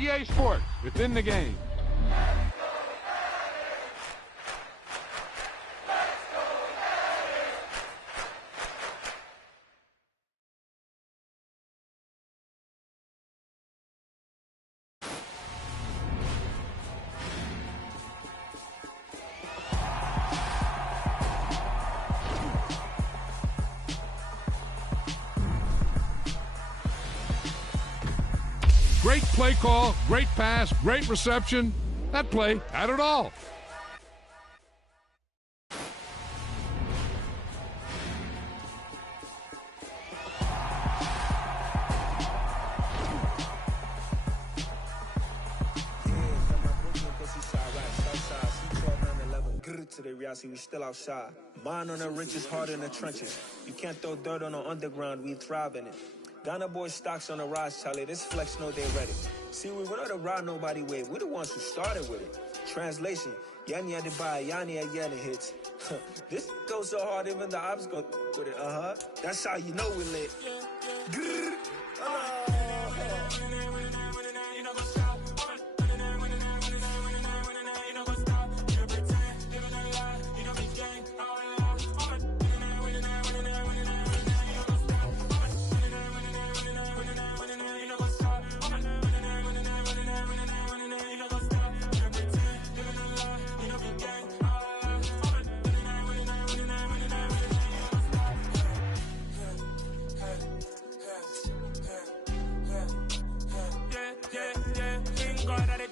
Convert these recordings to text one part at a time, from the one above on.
EA Sports, within the game. Great play call, great pass, great reception. That play had it all. We still outside. Mine on the riches, hard in the trenches. You can't throw dirt on the underground, we thrive in it. Ghana boys stocks on the rise, Charlie. This flex know they ready. See, we not the ride nobody wave. We the ones who started with it. Translation: Yanni had to buy, Yanni had Yanni hits. This goes so hard, even the ops go with it. That's how you know we lit.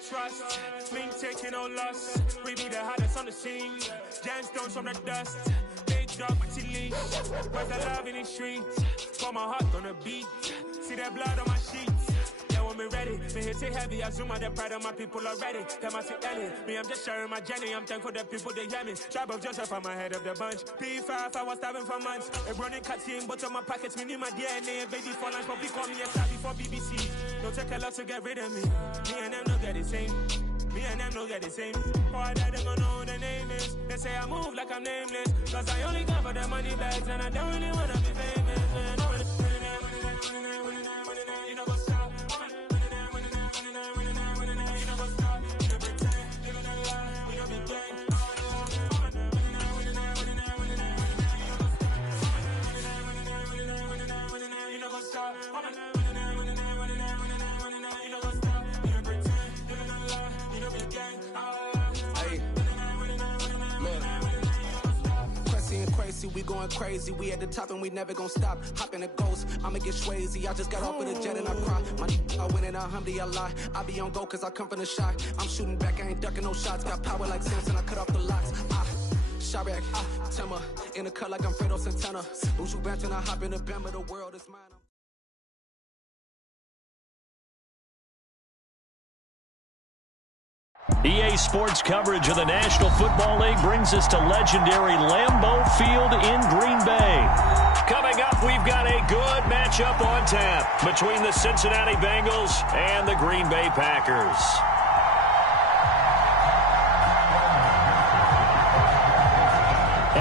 Trust, swing taking no loss. We be the hottest on the scene. Gemstones from the dust. Big dog, but she leash. Where's the love in the streets? For my heart on the beat. See that blood on my sheets. Yeah, when we ready, me hit it heavy. I zoom out the pride of my people already. Them I see Ellie. Me, I'm just sharing my journey. I'm thankful the people they hear me. Tribe of Joseph, I'm ahead of the bunch. P5, I was starving for months. A running cut in, but on my pockets, me need my DNA. Baby for lunch, but call me a star before BBC. Don't take a lot to get rid of me. Me and them don't get the same. Me and them don't get the same. For I die, they gon' know who the name is. They say I move like I'm nameless. Cause I only come for the money bags and I don't really wanna be famous. You know what's up? We going crazy, we at the top and we never gonna stop. Hop in a ghost, I'ma get swayzy. I just got off with a jet and I cry. I win in a Humvee, I lie. I be on go cause I come from the shot. I'm shooting back, I ain't ducking no shots. Got power like Samson, I cut off the locks. Sharek, Timmer, in the cut like I'm Fredo Santana. Ushu Banton, I hop in the Bama, the world is mine. EA Sports coverage of the National Football League brings us to legendary Lambeau Field in Green Bay. Coming up, we've got a good matchup on tap between the Cincinnati Bengals and the Green Bay Packers.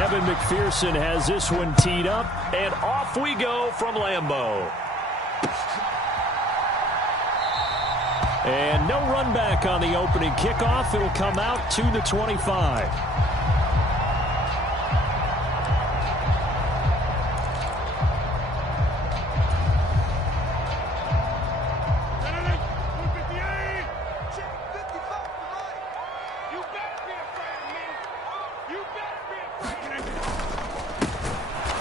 Evan McPherson has this one teed up, and off we go from Lambeau. And no run back on the opening kickoff. It'll come out to the 25.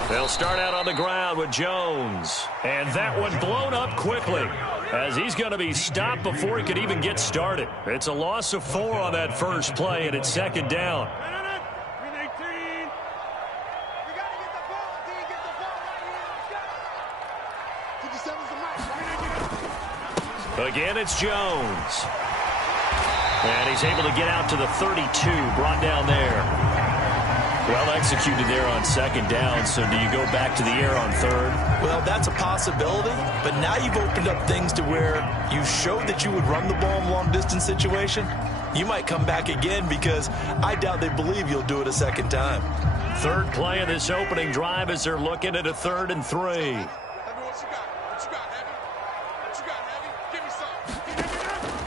They'll start out on the ground with Jones. And that one blown up quickly, as he's going to be stopped before he could even get started. It's a loss of 4 on that first play, and it's second down. Again, it's Jones. And he's able to get out to the 32, brought down there. Well executed there on second down, so do you go back to the air on third? Well, that's a possibility, but now you've opened up things to where you showed that you would run the ball in a long-distance situation. You might come back again because I doubt they believe you'll do it a second time. Third play of this opening drive as they're looking at a 3rd and 3.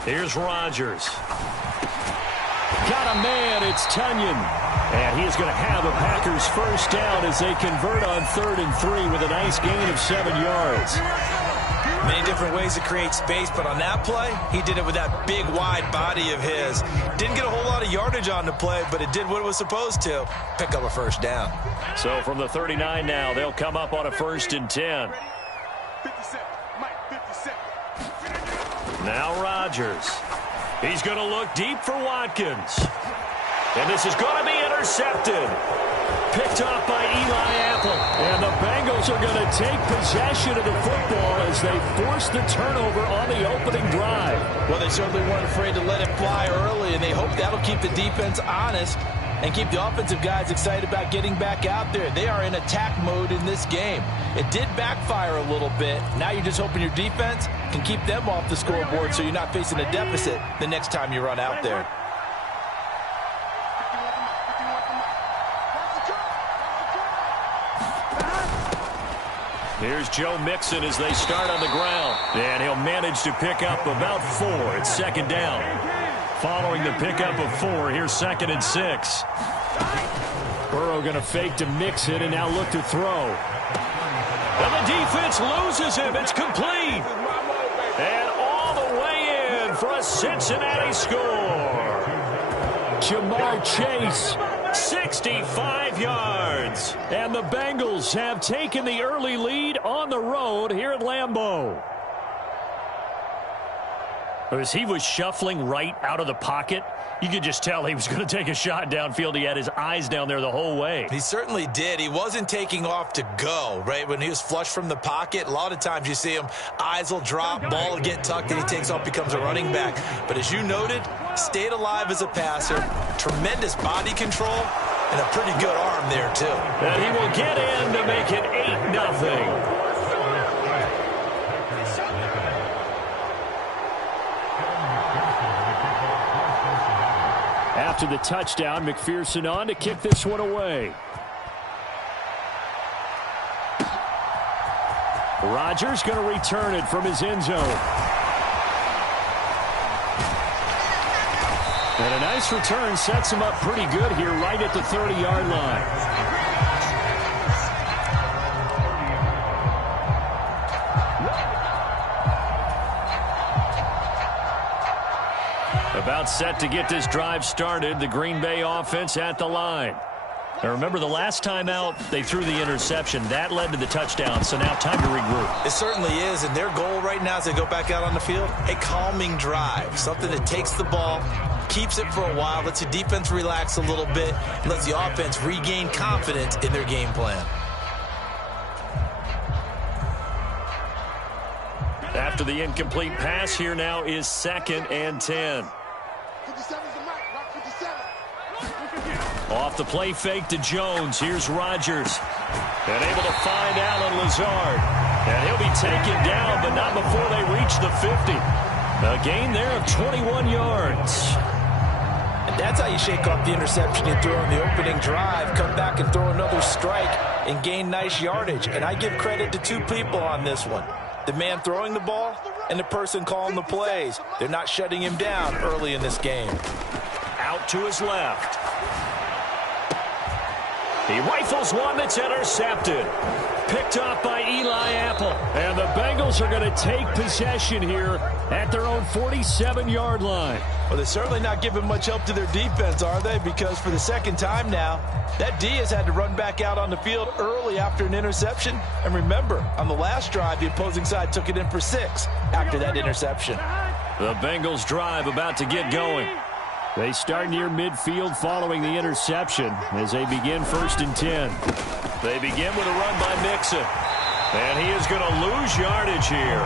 Here's Rodgers. Got a man, it's Tunyon. And he is going to have a Packers first down as they convert on 3rd and 3 with a nice gain of 7 yards. Many different ways to create space, but on that play, he did it with that big, wide body of his. Didn't get a whole lot of yardage on the play, but it did what it was supposed to, pick up a first down. So from the 39 now, they'll come up on a 1st and 10. Now Rodgers. He's going to look deep for Watkins. And this is going to be intercepted. Picked off by Eli Apple. And the Bengals are going to take possession of the football as they force the turnover on the opening drive. Well, they certainly weren't afraid to let it fly early, and they hope that'll keep the defense honest and keep the offensive guys excited about getting back out there. They are in attack mode in this game. It did backfire a little bit. Now you're just hoping your defense can keep them off the scoreboard so you're not facing a deficit the next time you run out there. Here's Joe Mixon as they start on the ground. And he'll manage to pick up about 4. It's 2nd down. Following the pickup of 4, here's 2nd and 6. Burrow going to fake to Mixon and now look to throw. And the defense loses him. It's complete. And all the way in for a Cincinnati score. Jamar Chase, 65 yards. And the Bengals have taken the early lead on the road here at Lambeau. As he was shuffling right out of the pocket, you could just tell he was going to take a shot downfield. He had his eyes down there the whole way. He certainly did. He wasn't taking off to go, right? When he was flush from the pocket, a lot of times you see him, eyes will drop, ball will get tucked, and he takes off, becomes a running back. But as you noted, stayed alive as a passer, tremendous body control, and a pretty good arm there, too. And he will get in to make it 8-0. After the touchdown, McPherson on to kick this one away. Rodgers going to return it from his end zone. And a nice return sets him up pretty good here right at the 30-yard line. About set to get this drive started, the Green Bay offense at the line. Now remember, the last time out, they threw the interception. That led to the touchdown, so now time to regroup. It certainly is, and their goal right now as they go back out on the field, a calming drive, something that takes the ball, keeps it for a while, lets the defense relax a little bit, and lets the offense regain confidence in their game plan. After the incomplete pass, here now is 2nd and 10. Off the play fake to Jones. Here's Rodgers. And able to find Allen Lazard. And he'll be taken down, but not before they reach the 50. A gain there of 21 yards. And that's how you shake off the interception you threw on the opening drive. Come back and throw another strike and gain nice yardage. And I give credit to 2 people on this one. The man throwing the ball and the person calling the plays. They're not shutting him down early in this game. Out to his left. He rifles one that's intercepted. Picked off by Eli Apple. And the Bengals are going to take possession here at their own 47-yard line. Well, they're certainly not giving much help to their defense, are they? Because for the 2nd time now, that D has had to run back out on the field early after an interception. And remember, on the last drive, the opposing side took it in for 6 after that interception. The Bengals drive about to get going. They start near midfield following the interception as they begin 1st and 10. They begin with a run by Mixon. And he is going to lose yardage here.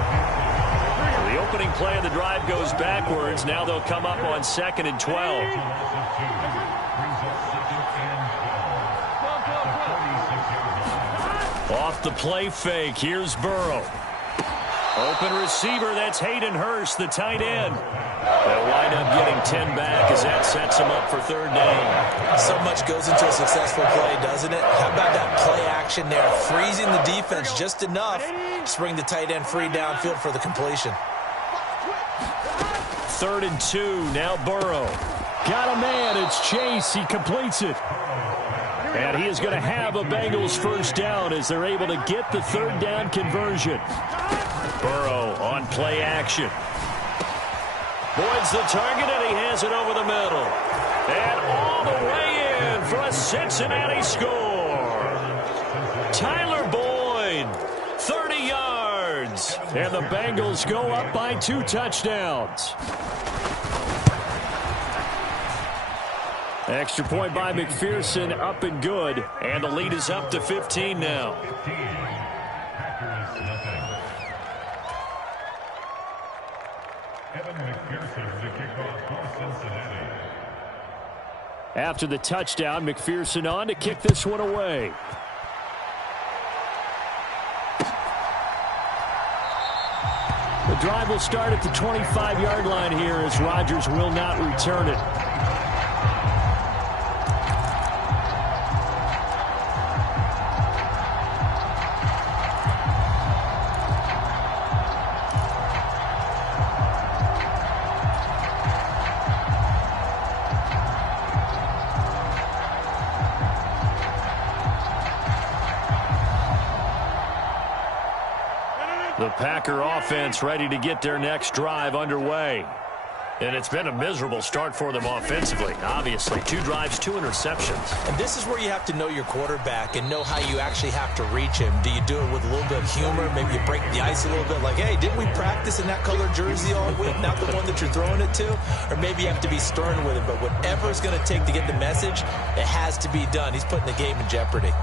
The opening play of the drive goes backwards. Now they'll come up on 2nd and 12. Off the play fake. Here's Burrow. Open receiver. That's Hayden Hurst, the tight end. They'll wind up getting 10 back as that sets them up for 3rd down. So much goes into a successful play, doesn't it? How about that play action there? Freezing the defense just enough to bring the tight end free downfield for the completion. 3rd and 2. Now Burrow. Got a man. It's Chase. He completes it. And he is going to have a Bengals first down as they're able to get the 3rd down conversion. Burrow on play action. Boyd's the target, and he has it over the middle. And all the way in for a Cincinnati score. Tyler Boyd, 30 yards. And the Bengals go up by 2 touchdowns. Extra point by McPherson, up and good. And the lead is up to 15 now. After the touchdown, McPherson on to kick this one away. The drive will start at the 25-yard line here as Rodgers will not return it. The Packer offense ready to get their next drive underway. And it's been a miserable start for them offensively. Obviously, 2 drives, 2 interceptions. And this is where you have to know your quarterback and know how you actually have to reach him. Do you do it with a little bit of humor? Maybe you break the ice a little bit like, hey, didn't we practice in that color jersey all week? Not the one that you're throwing it to? Or maybe you have to be stern with him. But whatever it's going to take to get the message, it has to be done. He's putting the game in jeopardy.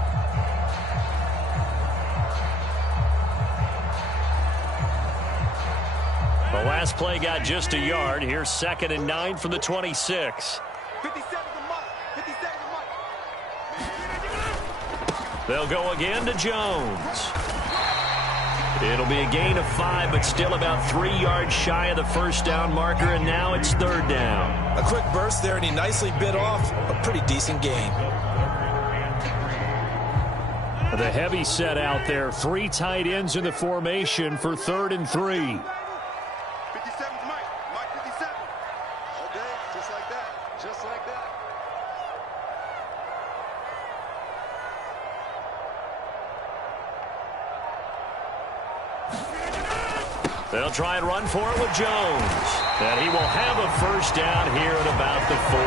The last play got just a yard. Here's 2nd and 9 from the 26. 57 mark. 57 mark. They'll go again to Jones. It'll be a gain of 5, but still about 3 yards shy of the first down marker, and now it's 3rd down. A quick burst there, and he nicely bit off a pretty decent gain. The heavy set out there. 3 tight ends in the formation for 3rd and 3. They'll try and run for it with Jones. And he will have a first down here at about the 40.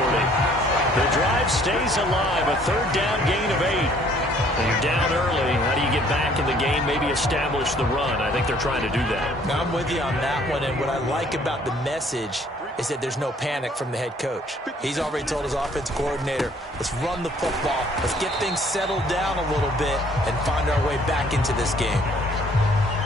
The drive stays alive. A 3rd down gain of 8. And you're down early. How do you get back in the game? Maybe establish the run. I think they're trying to do that. Now, I'm with you on that one. And what I like about the message is that there's no panic from the head coach. He's already told his offensive coordinator, let's run the football. Let's get things settled down a little bit and find our way back into this game.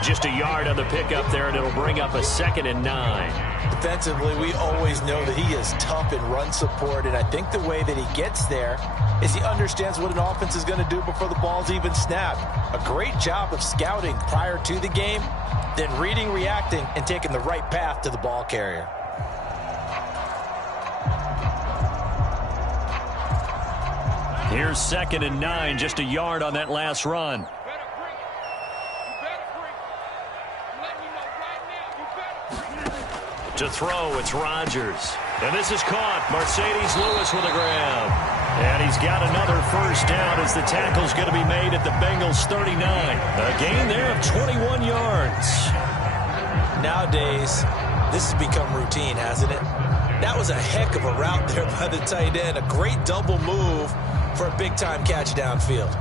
Just a yard on the pickup there, and it'll bring up a 2nd and 9. Defensively, we always know that he is tough in run support, and I think the way that he gets there is he understands what an offense is going to do before the ball's even snapped. A great job of scouting prior to the game, then reading, reacting, and taking the right path to the ball carrier. Here's 2nd and 9, just a yard on that last run. To throw, it's Rodgers. And this is caught. Mercedes Lewis with a grab. And he's got another first down as the tackle's going to be made at the Bengals 39. A gain there of 21 yards. Nowadays, this has become routine, hasn't it? That was a heck of a route there by the tight end. A great double move for a big-time catch downfield.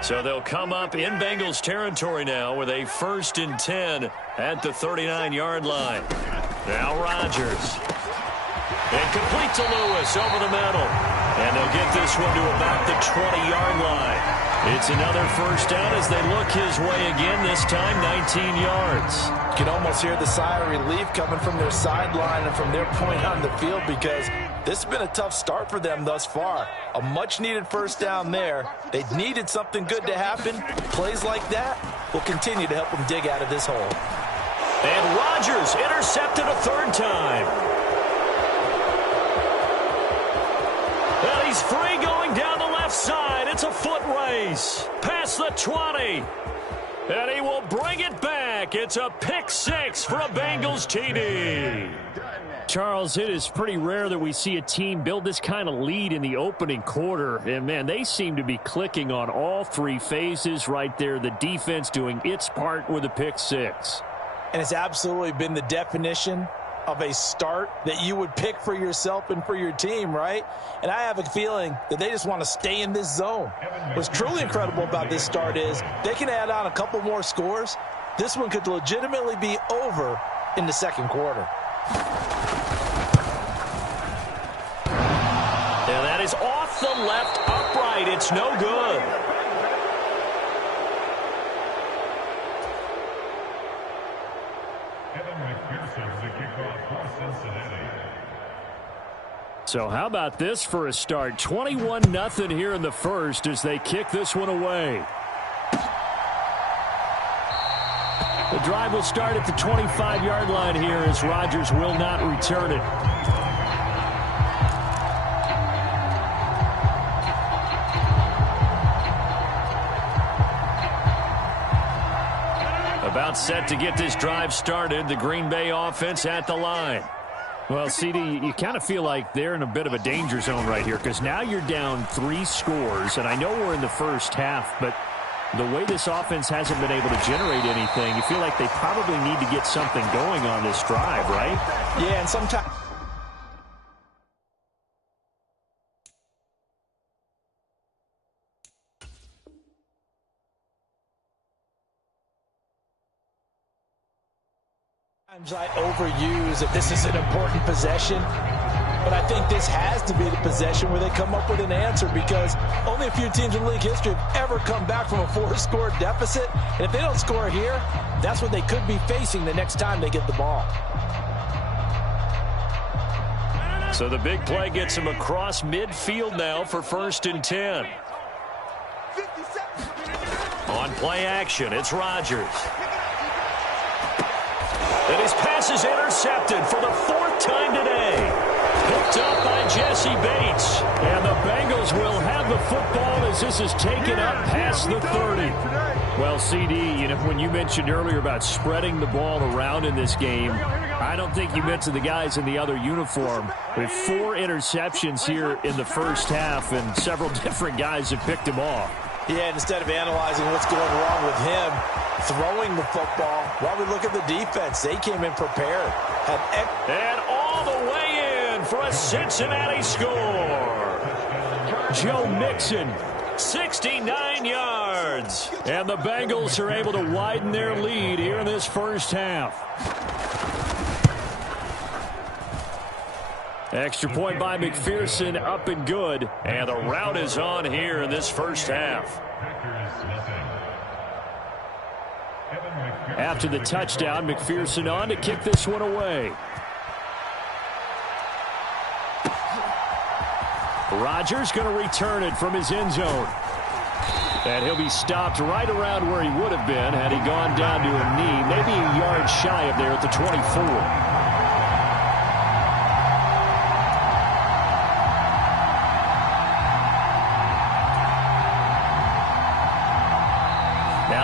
So they'll come up in Bengals territory now with a 1st and 10 at the 39-yard line. Now Rodgers. And complete to Lewis over the middle. And they'll get this one to about the 20-yard line. It's another first down as they look his way again, this time 19 yards. You can almost hear the sigh of relief coming from their sideline and from their point on the field because this has been a tough start for them thus far. A much-needed first down there. They needed something good to happen. Plays like that will continue to help them dig out of this hole. And Rodgers intercepted a 3rd time. And he's free going down the left left side. It's a foot race. Past the 20. And he will bring it back. It's a pick six for a Bengals TD. Charles, it is pretty rare that we see a team build this kind of lead in the opening quarter. And, man, they seem to be clicking on all three phases right there. The defense doing its part with a pick six. And it's absolutely been the definition of a start that you would pick for yourself and for your team, right? And I have a feeling that they just want to stay in this zone. What's truly incredible about this start is they can add on a couple more scores. This one could legitimately be over in the second quarter. And that is off the left upright. It's no good. So how about this for a start? 21-0 here in the first as they kick this one away. The drive will start at the 25-yard line here as Rodgers will not return it. About set to get this drive started. The Green Bay offense at the line. Well, CD, you kind of feel like they're in a bit of a danger zone right here because now you're down 3 scores, and I know we're in the first half, but the way this offense hasn't been able to generate anything, you feel like they probably need to get something going on this drive, right? Yeah, and sometimes I overuse that this is an important possession, but I think this has to be the possession where they come up with an answer because only a few teams in league history have ever come back from a 4-score deficit, and if they don't score here, that's what they could be facing the next time they get the ball. So the big play gets him across midfield now for 1st and 10. On play action, it's Rodgers. And his pass is intercepted for the 4th time today. Picked up by Jesse Bates. And the Bengals will have the football as this is taken up past the 30. Well, CD, you know, when you mentioned earlier about spreading the ball around in this game, I don't think you mentioned the guys in the other uniform. With 4 interceptions here in the first half, and several different guys have picked him off. Yeah, instead of analyzing what's going wrong with him, throwing the football, while we look at the defense, they came in prepared. And all the way in for a Cincinnati score. Joe Mixon. 69 yards. And the Bengals are able to widen their lead here in this first half. Extra point by McPherson, up and good. And the route is on here in this first half. After the touchdown, McPherson on to kick this one away. Rodgers going to return it from his end zone. And he'll be stopped right around where he would have been had he gone down to a knee, maybe a yard shy of there at the 24.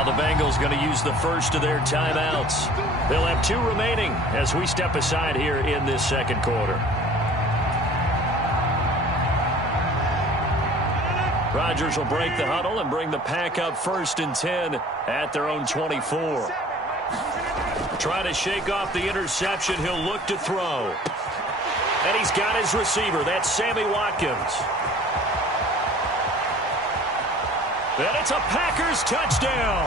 The Bengals going to use the first of their timeouts. They'll have 2 remaining as we step aside here in this second quarter. Rodgers will break the huddle and bring the pack up 1st and 10 at their own 24. Trying to shake off the interception. He'll look to throw. And he's got his receiver. That's Sammy Watkins. And it's a Packers touchdown.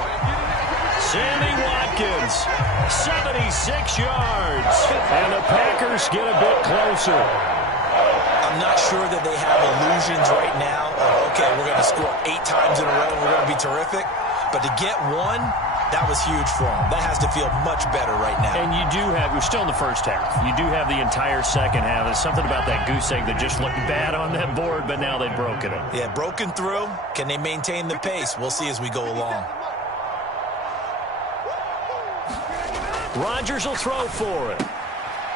Sammy Watkins, 76 yards. And the Packers get a bit closer. I'm not sure that they have illusions right now of, okay, we're going to score 8 times in a row and we're going to be terrific. But to get one, that was huge for them. That has to feel much better right now. And you do have, we're still in the first half. You do have the entire second half. There's something about that goose egg that just looked bad on that board, but now they've broken it. Yeah, broken through. Can they maintain the pace? We'll see as we go along. Rodgers will throw for it.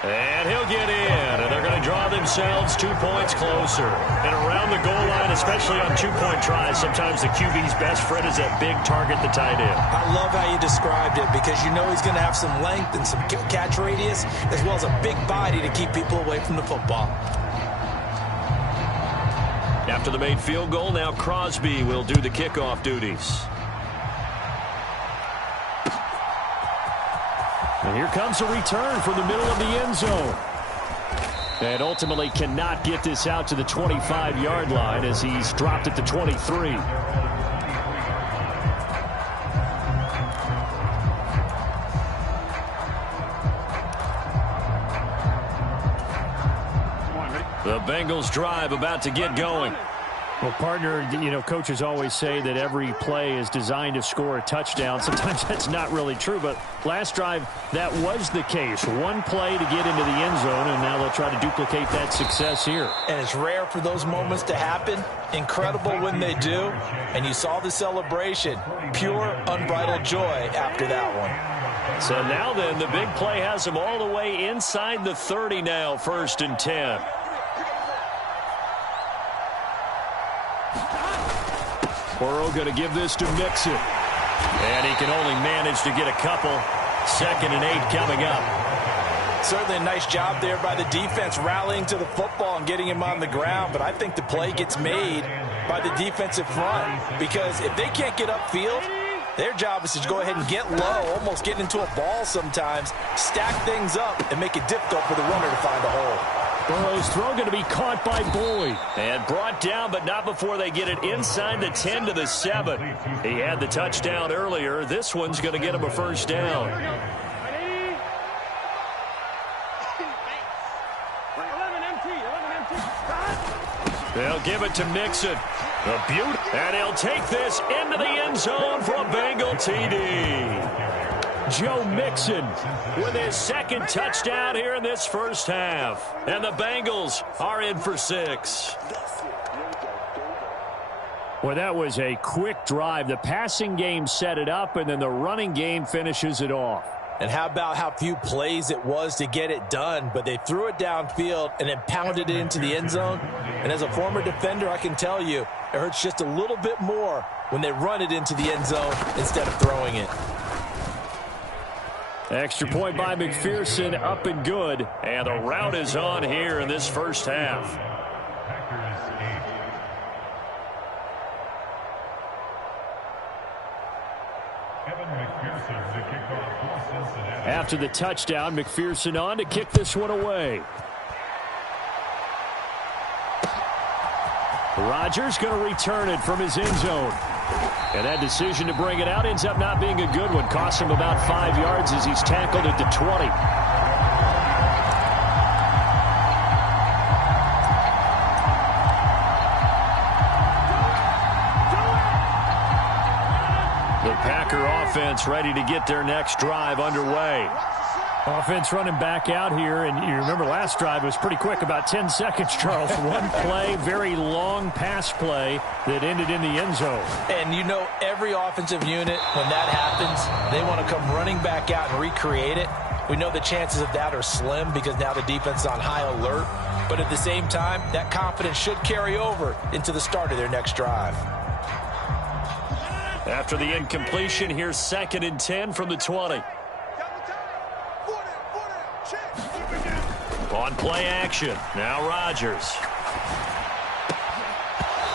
And he'll get in, and they're going to draw themselves 2 points closer. And around the goal line, especially on two-point tries, sometimes the QB's best friend is that big target, the tight end. I love how you described it because you know he's going to have some length and some catch radius as well as a big body to keep people away from the football. After the made field goal, now Crosby will do the kickoff duties. And here comes a return from the middle of the end zone. And ultimately cannot get this out to the 25-yard line as he's dropped at the 23. The Bengals drive about to get going. Well, partner, coaches always say that every play is designed to score a touchdown. Sometimes that's not really true, but last drive, that was the case. One play to get into the end zone, and now they'll try to duplicate that success here. And it's rare for those moments to happen. Incredible when they do. And you saw the celebration. Pure, unbridled joy after that one. So now then, the big play has them all the way inside the 30 now, 1st and 10. Burrow going to give this to Mixon. And he can only manage to get a couple. 2nd and 8 coming up. Certainly a nice job there by the defense rallying to the football and getting him on the ground. But I think the play gets made by the defensive front because if they can't get upfield, their job is to go ahead and get low, almost get into a ball sometimes, stack things up, and make it difficult for the runner to find a hole. Burrow's throw going to be caught by Boyd. And brought down, but not before they get it inside the 10 to the 7. He had the touchdown earlier. This one's going to get him a 1st down. They'll give it to Mixon. A beauty. And he'll take this into the end zone for a Bengal TD. Joe Mixon with his 2nd touchdown here in this first half. And the Bengals are in for 6. Well, that was a quick drive. The passing game set it up, and then the running game finishes it off. And how about how few plays it was to get it done, but they threw it downfield and then pounded it into the end zone. And as a former defender, I can tell you, it hurts just a little bit more when they run it into the end zone instead of throwing it. Extra point by McPherson, up and good. And the route is on here in this first half. After the touchdown, McPherson on to kick this one away. Rodgers going to return it from his end zone. And that decision to bring it out ends up not being a good one. Costs him about 5 yards as he's tackled at the 20. The Packer offense ready to get their next drive underway. Offense running back out here, and you remember last drive was pretty quick, about 10 seconds, Charles. One play, very long pass play that ended in the end zone. And you know every offensive unit, when that happens, they want to come running back out and recreate it. We know the chances of that are slim because now the defense is on high alert. But at the same time, that confidence should carry over into the start of their next drive. After the incompletion, here's 2nd and 10 from the 20. On play action, now Rodgers.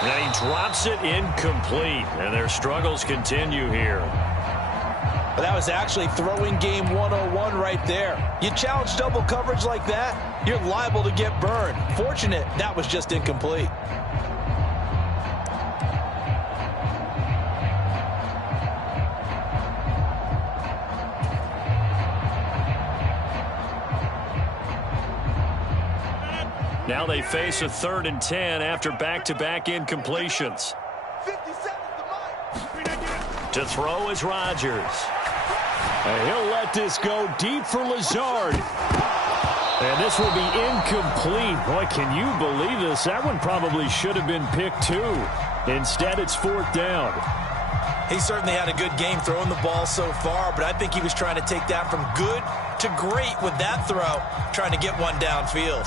And he drops it incomplete, and their struggles continue here. But that was actually throwing game 101 right there. You challenge double coverage like that, you're liable to get burned. Fortunate that was just incomplete. Now they face a 3rd and 10 after back-to-back incompletions. To throw is Rodgers. And he'll let this go deep for Lazard. And this will be incomplete. Boy, can you believe this? That one probably should have been picked too. Instead, it's 4th down. He certainly had a good game throwing the ball so far, but I think he was trying to take that from good to great with that throw, trying to get one downfield.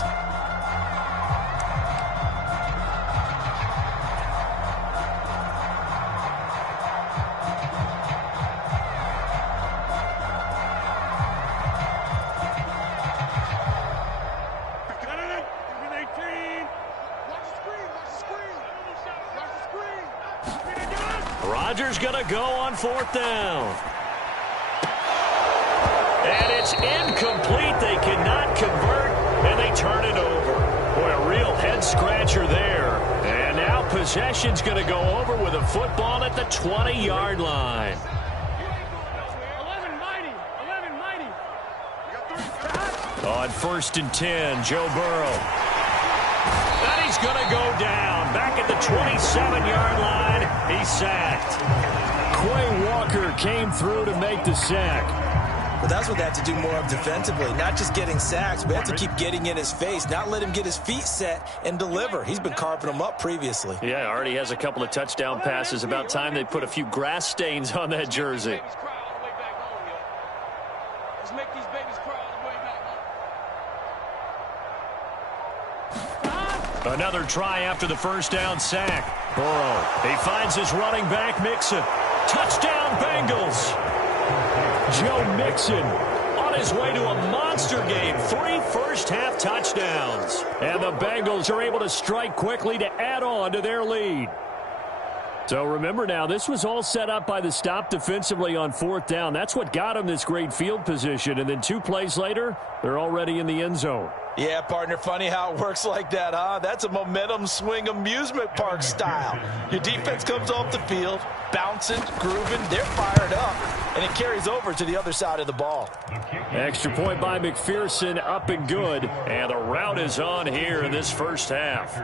Rodgers going to go on 4th down. And it's incomplete. They cannot convert, and they turn it over. Boy, a real head-scratcher there. And now possession's going to go over with a football at the 20-yard line. 11 mighty. On 1st and 10, Joe Burrow. And he's going to go down. Back at the 27-yard line, he's sacked. Quay Walker came through to make the sack. Well, that's what they have to do more of defensively, not just getting sacks. We have to keep getting in his face, not let him get his feet set and deliver. He's been carving them up previously. Yeah, already has a couple of touchdown passes. About time they put a few grass stains on that jersey. Let's make these babies cry all the way back home. Another try after the 1st down sack. Burrow, he finds his running back, Mixon. Touchdown, Bengals. Joe Mixon on his way to a monster game. 3 first-half touchdowns. And the Bengals are able to strike quickly to add on to their lead. So remember now, this was all set up by the stop defensively on 4th down. That's what got them this great field position. And then 2 plays later, they're already in the end zone. Yeah, partner, funny how it works like that, huh? That's a momentum swing amusement park style. Your defense comes off the field, bouncing, grooving, they're fired up, and it carries over to the other side of the ball. Extra point by McPherson, up and good. And the route is on here in this first half.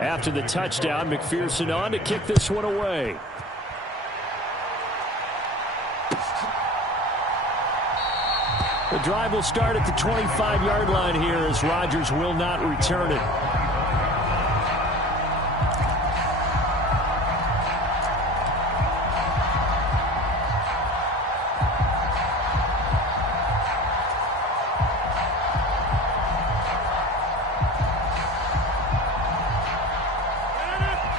After the touchdown, McPherson on to kick this one away. The drive will start at the 25-yard line here as Rodgers will not return it.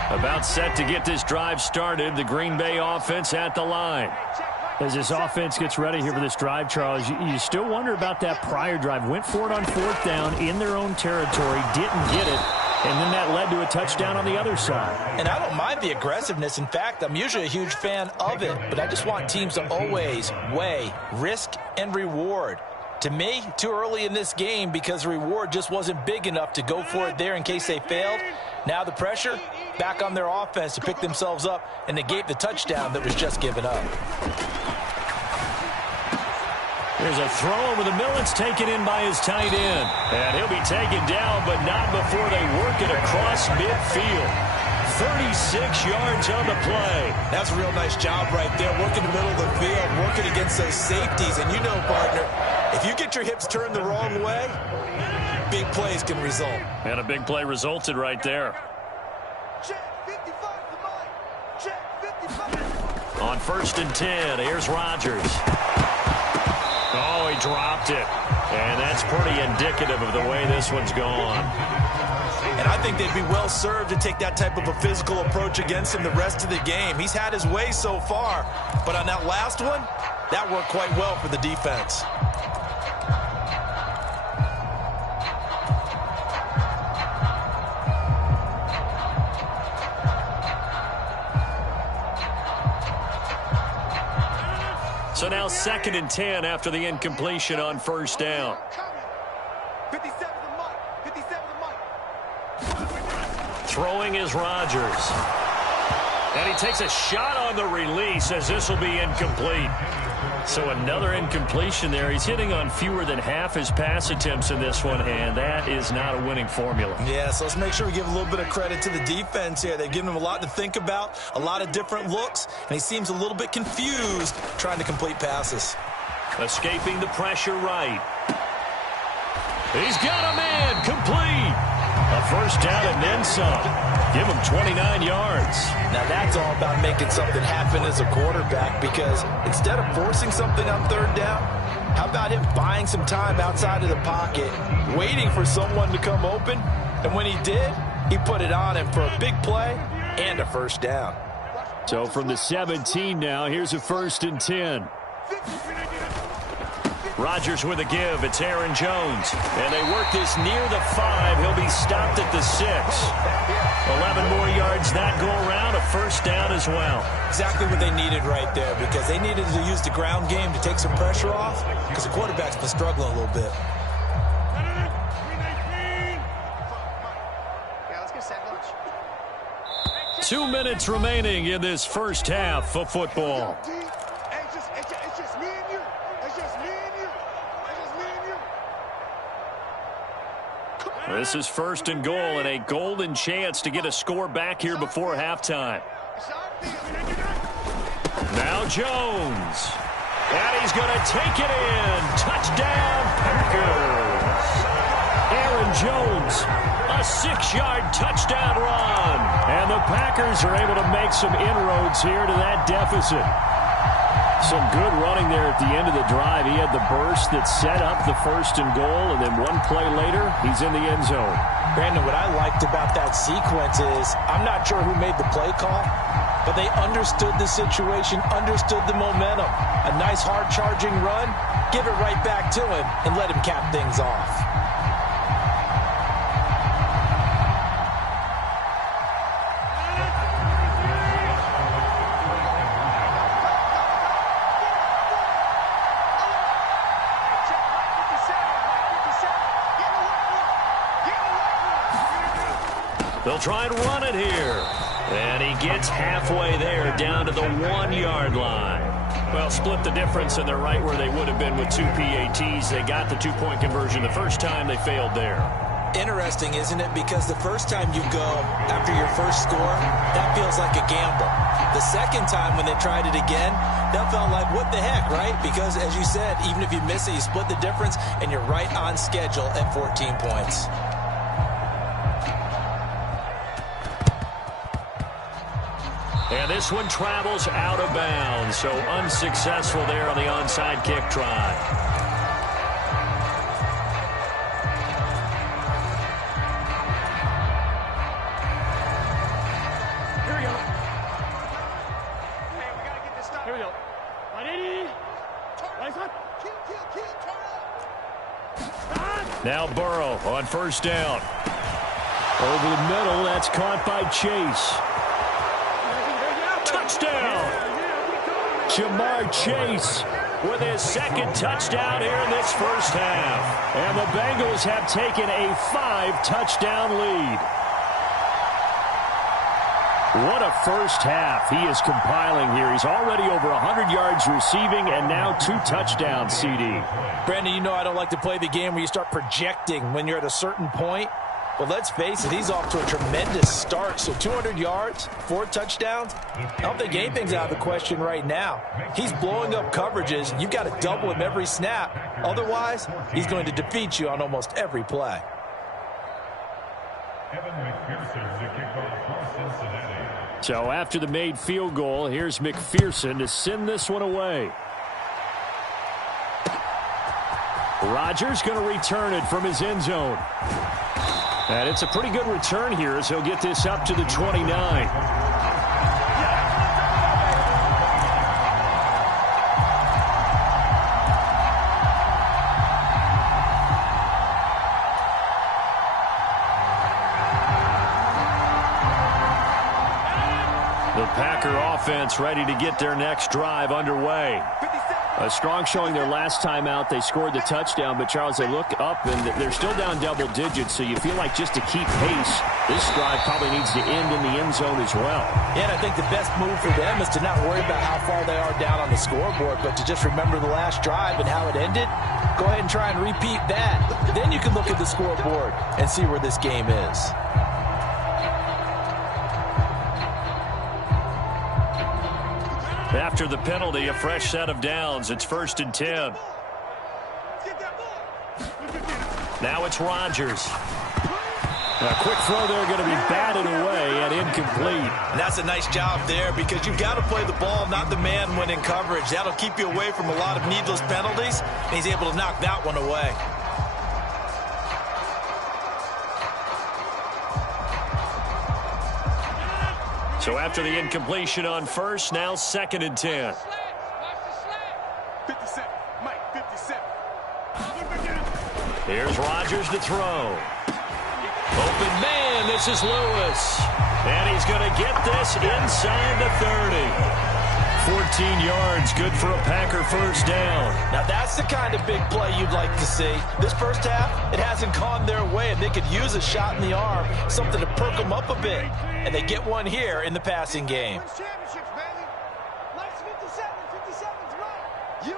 About set to get this drive started, the Green Bay offense at the line. As this offense gets ready here for this drive, Charles, you still wonder about that prior drive. Went for it on 4th down in their own territory, didn't get it, and then that led to a touchdown on the other side. And I don't mind the aggressiveness. In fact, I'm usually a huge fan of it, but I just want teams to always weigh risk and reward. To me, too early in this game because the reward just wasn't big enough to go for it there in case they failed. Now the pressure back on their offense to pick themselves up and negate the touchdown that was just given up. There's a throw over the middle. It's taken in by his tight end. And he'll be taken down, but not before they work it across midfield. 36 yards on the play. That's a real nice job right there, working the middle of the field, working against those safeties. And you know, partner, if you get your hips turned the wrong way, big plays can result. And a big play resulted right there. Check 55 to mine. Check 55. On 1st and 10, here's Rodgers. Oh, he dropped it. And that's pretty indicative of the way this one's gone. And I think they'd be well served to take that type of a physical approach against him the rest of the game. He's had his way so far, but on that last one, that worked quite well for the defense. So now 2nd and 10 after the incompletion on 1st down. 57 to Mike. 57 to Mike. Throwing is Rodgers. And he takes a shot on the release as this will be incomplete. So another incompletion there. He's hitting on fewer than half his pass attempts in this one, and that is not a winning formula. Yeah, so let's make sure we give a little bit of credit to the defense here. They've given him a lot to think about, a lot of different looks, and he seems a little bit confused trying to complete passes. Escaping the pressure right. He's got a man complete. A first down and then some. Give him 29 yards. Now that's all about making something happen as a quarterback, because instead of forcing something on third down, how about him buying some time outside of the pocket, waiting for someone to come open, and when he did, he put it on him for a big play and a first down. So from the 17 now, here's a 1st and 10. Rodgers with a give. It's Aaron Jones. And they work this near the 5. He'll be stopped at the 6. 11 more yards that go around. A first down as well. Exactly what they needed right there, because they needed to use the ground game to take some pressure off, because the quarterback's been struggling a little bit. Yeah, let's get sandwich. 2 minutes remaining in this first half of football. It's just me and you. It's just me and you. It's just me and you. This is 1st and goal, and a golden chance to get a score back here before halftime. Now Jones. And he's going to take it in. Touchdown, Packers. Aaron Jones, a 6-yard touchdown run. And the Packers are able to make some inroads here to that deficit. Some good running there at the end of the drive. He had the burst that set up the 1st and goal, and then one play later, he's in the end zone. Brandon, what I liked about that sequence is, I'm not sure who made the play call, but they understood the situation, understood the momentum. A nice hard charging run, give it right back to him, and let him cap things off. They'll try and run it here. And he gets halfway there, down to the 1-yard line. Well, split the difference, and they're right where they would have been with 2 PATs. They got the 2-point conversion the first time. They failed there. Interesting, isn't it? Because the first time you go after your first score, that feels like a gamble. The second time when they tried it again, that felt like, what the heck, right? Because, as you said, even if you miss it, you split the difference, and you're right on schedule at 14 points. And this one travels out of bounds, so unsuccessful there on the onside kick try. Here we go. Hey, we gotta get this done. Here we go. Ready? Turn up. Turn up. Now Burrow on first down. Over the middle, that's caught by Chase. Touchdown! Jamar Chase with his second touchdown here in this first half. And the Bengals have taken a 5-touchdown lead. What a first half he is compiling here. He's already over 100 yards receiving and now 2 touchdowns, CD. Brandon, you know I don't like to play the game where you start projecting when you're at a certain point. But let's face it, he's off to a tremendous start. So 200 yards, 4 touchdowns. I don't think anything's out of the question right now. He's blowing up coverages. You've got to double him every snap. Otherwise, he's going to defeat you on almost every play. So after the made field goal, here's McPherson to send this one away. Rodgers going to return it from his end zone. And it's a pretty good return here as he'll get this up to the 29. The Packer offense ready to get their next drive underway. A strong showing their last time out. They scored the touchdown, but, Charles, they look up, and they're still down double digits, so you feel like just to keep pace, this drive probably needs to end in the end zone as well. Yeah, and I think the best move for them is to not worry about how far they are down on the scoreboard, but to just remember the last drive and how it ended. Go ahead and try and repeat that. Then you can look at the scoreboard and see where this game is. After the penalty, a fresh set of downs. It's 1st and 10. Now it's Rodgers. A quick throw there going to be batted away and incomplete. And that's a nice job there because you've got to play the ball, not the man when in coverage. That'll keep you away from a lot of needless penalties, and he's able to knock that one away. So after the incompletion on first, now 2nd and 10. 57, Mike, 57. Here's Rodgers to throw. Open man, this is Lewis. And he's going to get this inside the 30. 14 yards, good for a Packer first down. Now that's the kind of big play you'd like to see. This first half, it hasn't gone their way, and they could use a shot in the arm, something to perk them up a bit. And they get one here in the passing game. Championships, baby. Mike's 57, 57's right. You.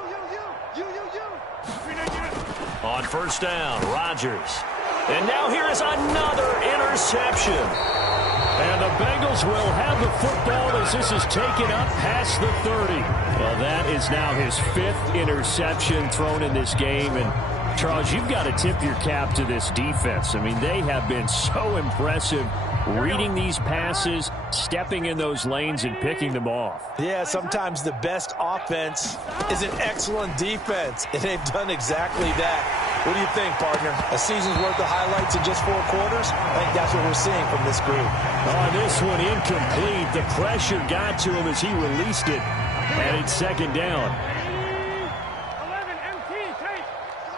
On first down, Rodgers. And now here is another interception. And the Bengals will have the football as this is taken up past the 30. Well, that is now his 5th interception thrown in this game. And, Charles, you've got to tip your cap to this defense. I mean, they have been so impressive reading these passes, stepping in those lanes, and picking them off. Yeah, sometimes the best offense is an excellent defense, and they've done exactly that. What do you think, partner? A season's worth of highlights in just 4 quarters? I think that's what we're seeing from this group. On this one, incomplete. The pressure got to him as he released it, and it's 2nd down. 11 MT, take.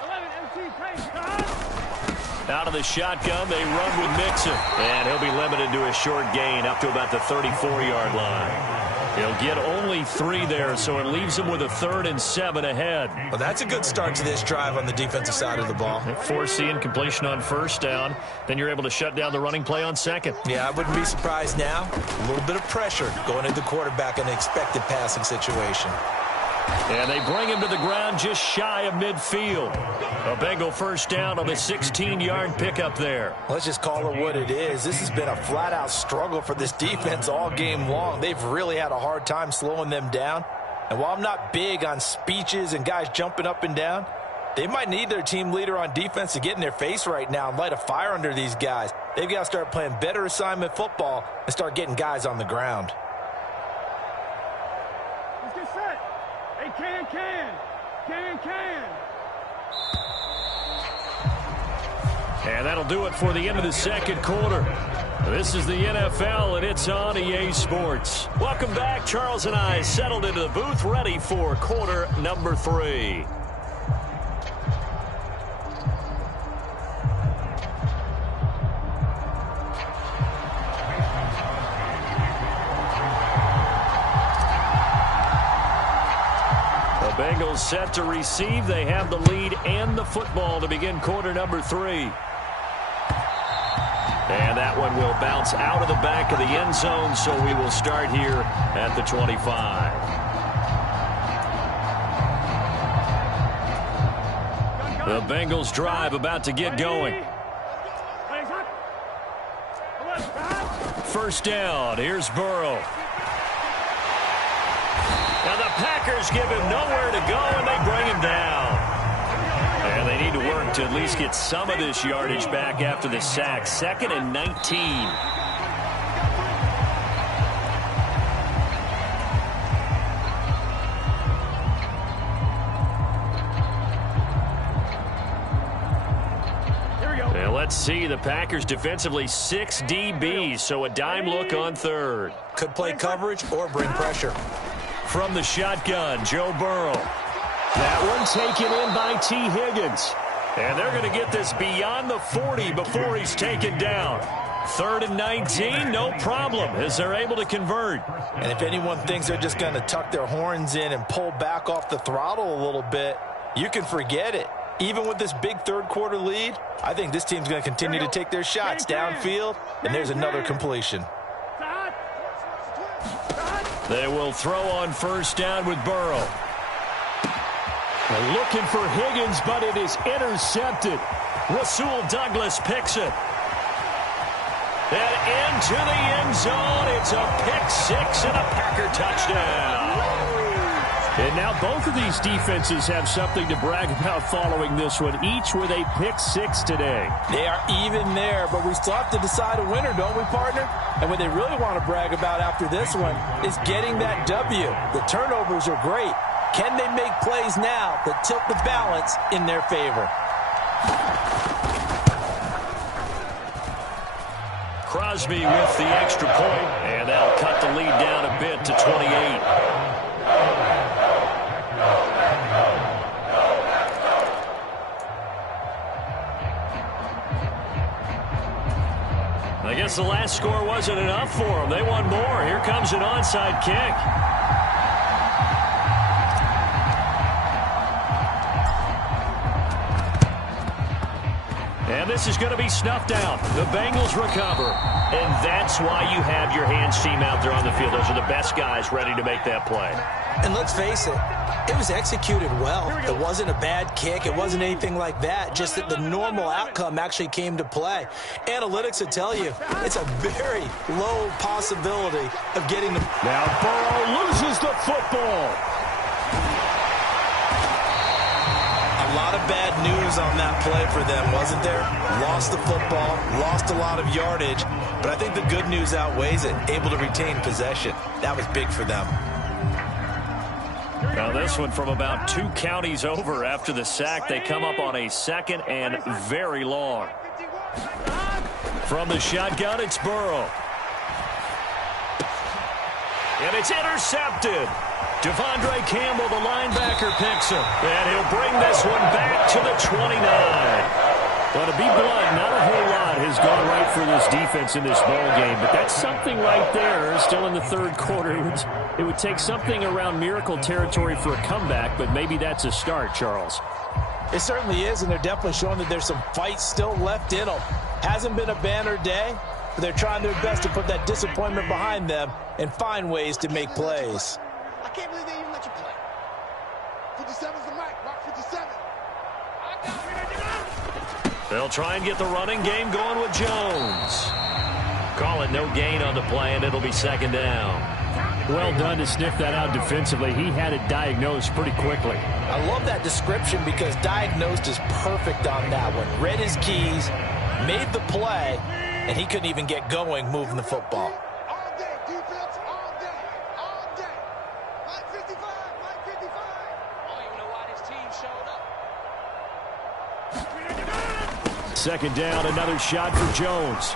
11 MT, take. Out of the shotgun, they run with Mixon. And he'll be limited to a short gain up to about the 34-yard line. He'll get only 3 there, so it leaves him with a 3rd and 7 ahead. Well, that's a good start to this drive on the defensive side of the ball. Force the incompletion on first down. Then you're able to shut down the running play on 2nd. Yeah, I wouldn't be surprised now. A little bit of pressure going into the quarterback in an expected passing situation. And they bring him to the ground just shy of midfield. A Bengal first down on the 16-yard pickup there. Let's just call it what it is. This has been a flat-out struggle for this defense all game long. They've really had a hard time slowing them down. And while I'm not big on speeches and guys jumping up and down, they might need their team leader on defense to get in their face right now and light a fire under these guys. They've got to start playing better assignment football and start getting guys on the ground. Let's get set. Hey, can. And that'll do it for the end of the 2nd quarter. This is the NFL, and it's on EA Sports. Welcome back. Charles and I settled into the booth, ready for quarter number 3. The Bengals set to receive. They have the lead and the football to begin quarter number 3. And that one will bounce out of the back of the end zone, so we will start here at the 25. The Bengals drive about to get going. First down, here's Burrow. Now the Packers give him nowhere to go, and they bring him down. And they need to work to at least get some of this yardage back after the sack. 2nd and 19. Now let's see, the Packers defensively 6 DBs, so a dime look on 3rd. Could play coverage or bring pressure. From the shotgun, Joe Burrow. That one taken in by T. Higgins. And they're going to get this beyond the 40 before he's taken down. 3rd and 19, no problem, as they're able to convert. And if anyone thinks they're just going to tuck their horns in and pull back off the throttle a little bit, you can forget it. Even with this big 3rd quarter lead, I think this team's going to continue to take their shots downfield, and there's another completion. They will throw on first down with Burrow. They're looking for Higgins, but it is intercepted. Rasul Douglas picks it. And into the end zone. It's a pick 6 and a Packer touchdown. And now both of these defenses have something to brag about following this one, each with a pick-6 today. They are even there, but we still have to decide a winner, don't we, partner? And what they really want to brag about after this one is getting that W. The turnovers are great. Can they make plays now that tilt the balance in their favor? Crosby with the extra point, and that'll cut the lead down a bit to 28. I guess the last score wasn't enough for them. They want more. Here comes an onside kick. And this is going to be snuffed out. The Bengals recover. And that's why you have your hands team out there on the field. Those are the best guys ready to make that play. And let's face it, it was executed well. It wasn't a bad kick. It wasn't anything like that. Just that the normal outcome actually came to play. Analytics will tell you it's a very low possibility of getting the... Now Burrow loses the football. A lot of bad news on that play for them, wasn't there? Lost the football, lost a lot of yardage, but I think the good news outweighs it. Able to retain possession. That was big for them. Now this one from about 2 counties over after the sack. They come up on a 2nd and very long. From the shotgun, it's Burrow. And it's intercepted. Devondre Campbell, the linebacker, picks him. And he'll bring this one back to the 29. Well, to be blunt, not a whole lot has gone right for this defense in this ball game, but that's something right there. Still in the 3rd quarter. It would take something around miracle territory for a comeback, but maybe that's a start, Charles. It certainly is, and they're definitely showing that there's some fight still left in them. Hasn't been a banner day, but they're trying their best to put that disappointment behind them and find ways to make plays. I can't believe they even let you play. 57's the mic. Mark 57. They'll try and get the running game going with Jones. Call it no gain on the play, and it'll be 2nd down. Well done to sniff that out defensively. He had it diagnosed pretty quickly. I love that description because diagnosed is perfect on that one. Read his keys, made the play, and he couldn't even get going moving the football. All day, defense, all day, all day. Mike 55, Mike 55. I don't even know why this team showed up. 2nd down, another shot for Jones.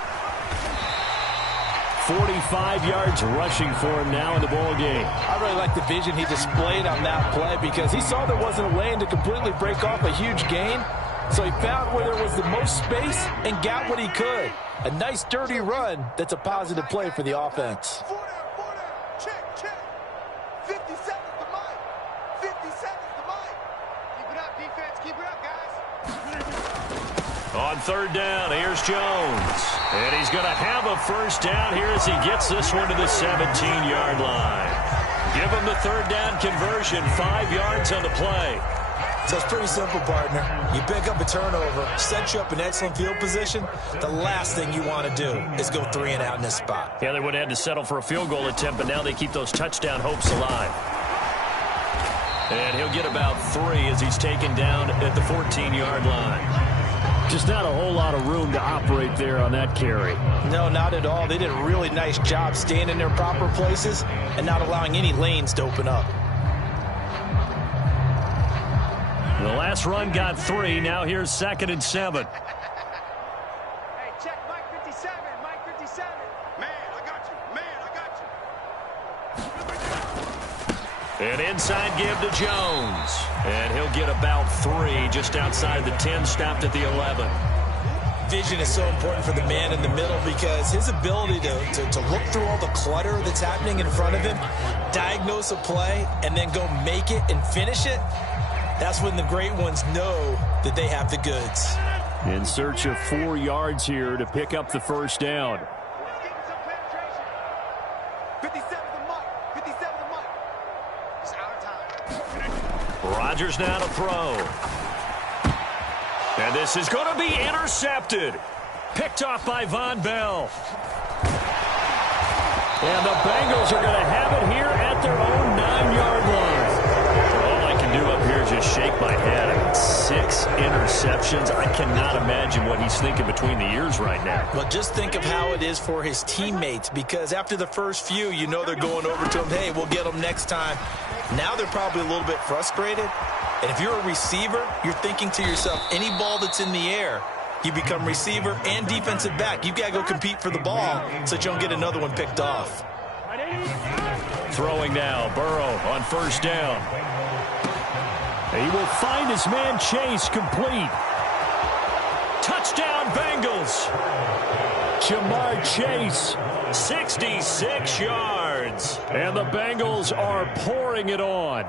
45 yards rushing for him now in the ball game. I really like the vision he displayed on that play because he saw there wasn't a lane to completely break off a huge gain. So he found where there was the most space and got what he could. A nice dirty run that's a positive play for the offense. 4 down, check. 57's the mic. 57's the mic. Keep it up, defense. Keep it up, guys. On 3rd down, here's Jones. And he's going to have a 1st down here as he gets this one to the 17-yard line. Give him the 3rd down conversion, 5 yards on the play. So it's pretty simple, partner. You pick up a turnover, set you up in excellent field position. The last thing you want to do is go 3 and out in this spot. Yeah, they would have had to settle for a field goal attempt, but now they keep those touchdown hopes alive. And he'll get about 3 as he's taken down at the 14-yard line. Just not a whole lot of room to operate there on that carry. No, not at all. They did a really nice job staying in their proper places and not allowing any lanes to open up. The last run got 3. Now here's 2nd and 7. Hey, check Mike 57, Mike 57. Man, I got you. An inside give to Jones. And he'll get about 3 just outside the 10, stopped at the 11. Vision is so important for the man in the middle because his ability to look through all the clutter that's happening in front of him, diagnose a play, and then go make it and finish it, that's when the great ones know that they have the goods. In search of 4 yards here to pick up the 1st down. 57's the mic. 57's the mic. It's our time. Rodgers now to throw. And this is going to be intercepted. Picked off by Von Bell. And the Bengals are going to have it here at their own 9-yard line. shake my head. I mean, 6 interceptions. I cannot imagine what he's thinking between the ears right now. Well, just think of how it is for his teammates, because after the first few, you know they're going over to him, hey, we'll get them next time. Now they're probably a little bit frustrated. And if you're a receiver, you're thinking to yourself, any ball that's in the air, you become receiver and defensive back. You've got to go compete for the ball so that you don't get another one picked off. Throwing now, Burrow on first down. He will find his man Chase, complete. Touchdown Bengals. Jamar Chase, 66 yards. And the Bengals are pouring it on.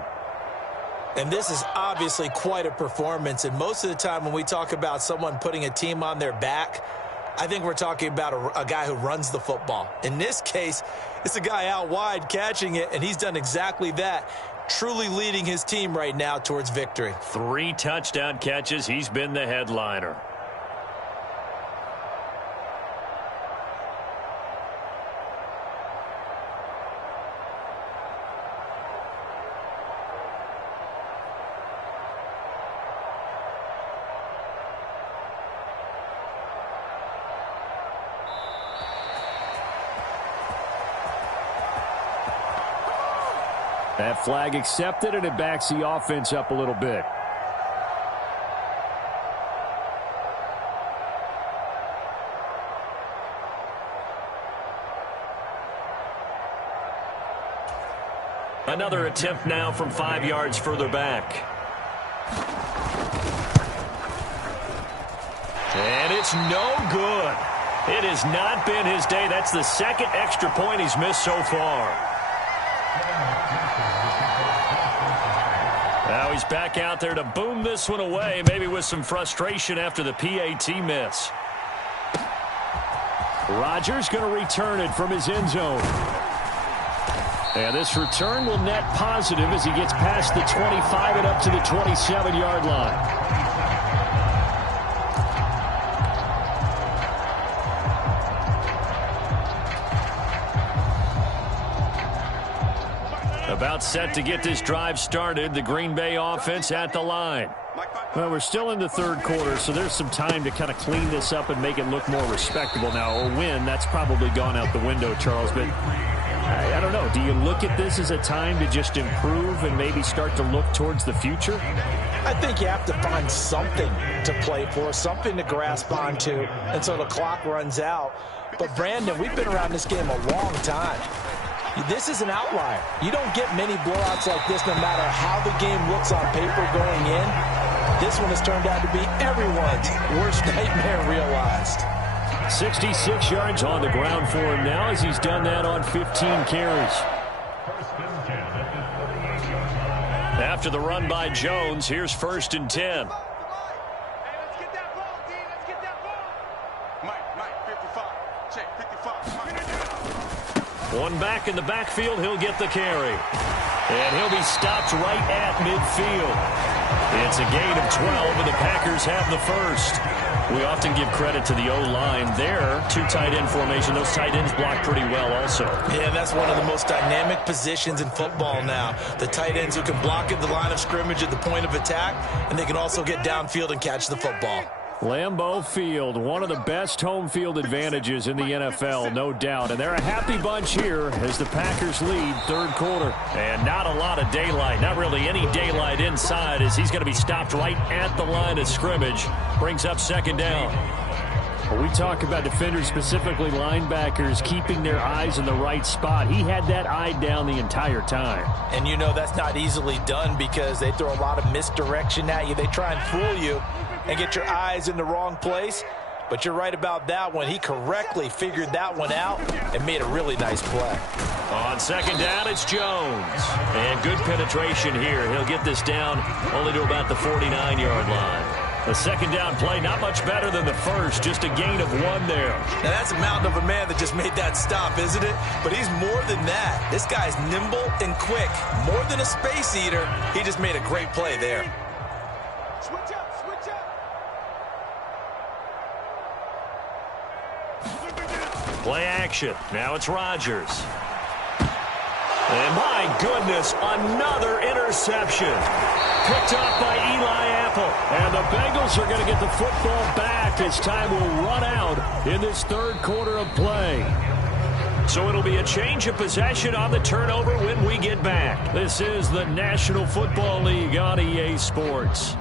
And this is obviously quite a performance. And most of the time when we talk about someone putting a team on their back, I think we're talking about a guy who runs the football. In this case, it's a guy out wide catching it, and he's done exactly that, truly leading his team right now towards victory. 3 touchdown catches. He's been the headliner. That flag accepted, and it backs the offense up a little bit. Another attempt now from 5 yards further back. And it's no good. It has not been his day. That's the second extra point he's missed so far. Now he's back out there to boom this one away, maybe with some frustration after the PAT miss. Rodgers going to return it from his end zone. And this return will net positive as he gets past the 25 and up to the 27-yard line. About set to get this drive started. The Green Bay offense at the line. Well, we're still in the third quarter, so there's some time to kind of clean this up and make it look more respectable now. A win, that's probably gone out the window, Charles. But I don't know. Do you look at this as a time to just improve and maybe start to look towards the future? I think you have to find something to play for, something to grasp onto until the clock runs out. But, Brandon, we've been around this game a long time. This is an outlier. You don't get many blowouts like this no matter how the game looks on paper going in. This one has turned out to be everyone's worst nightmare realized. 66 yards on the ground for him now as he's done that on 15 carries. After the run by Jones, here's 1st and 10. One back in the backfield, he'll get the carry. And he'll be stopped right at midfield. It's a gain of 12, and the Packers have the first. We often give credit to the O-line there. 2 tight end formation. Those tight ends block pretty well also. Yeah, that's one of the most dynamic positions in football now. The tight ends who can block at the line of scrimmage at the point of attack, and they can also get downfield and catch the football. Lambeau Field, one of the best home field advantages in the NFL, no doubt. And they're a happy bunch here as the Packers lead third quarter. And not a lot of daylight, not really any daylight inside as he's going to be stopped right at the line of scrimmage. Brings up 2nd down. When we talk about defenders, specifically linebackers, keeping their eyes in the right spot. He had that eye down the entire time. And you know that's not easily done because they throw a lot of misdirection at you. They try and fool you and get your eyes in the wrong place. But you're right about that one. He correctly figured that one out and made a really nice play. On 2nd down, it's Jones. And good penetration here. He'll get this down only to about the 49-yard line. The 2nd down play, not much better than the first, just a gain of 1 there. Now that's a mountain of a man that just made that stop, isn't it? But he's more than that. This guy's nimble and quick. More than a space eater, he just made a great play there. Switch up, switch up. Play action. Now it's Rodgers. And my goodness, another interception. Picked up by Eli Apple. And the Bengals are going to get the football back as time will run out in this third quarter of play. So it'll be a change of possession on the turnover when we get back. This is the National Football League on EA Sports.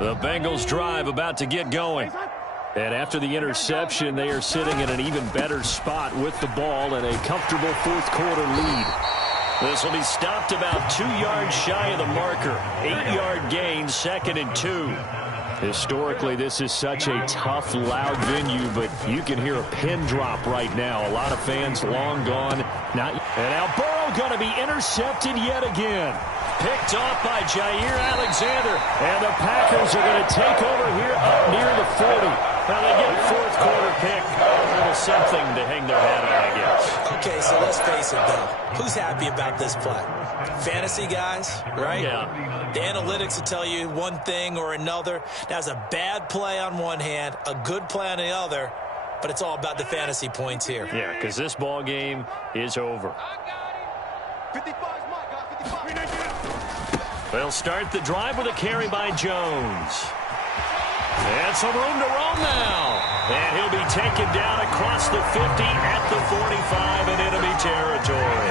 The Bengals drive about to get going. And after the interception, they are sitting in an even better spot with the ball and a comfortable fourth quarter lead. This will be stopped about 2 yards shy of the marker. 8-yard gain, 2nd and 2. Historically, this is such a tough, loud venue, but you can hear a pin drop right now. A lot of fans long gone. And now Burrow going to be intercepted yet again. Picked off by Jair Alexander. And the Packers are going to take over here up near the 40. Now they get a fourth quarter pick. A little something to hang their hat on, I guess. Okay, so let's face it, though. Who's happy about this play? Fantasy guys, right? Yeah. The analytics will tell you one thing or another. That's a bad play on one hand, a good play on the other, but it's all about the fantasy points here. Yeah, because this ball game is over. 55's Mike, 55. They'll start the drive with a carry by Jones. And some room to roam now. And he'll be taken down across the 50 at the 45 in enemy territory.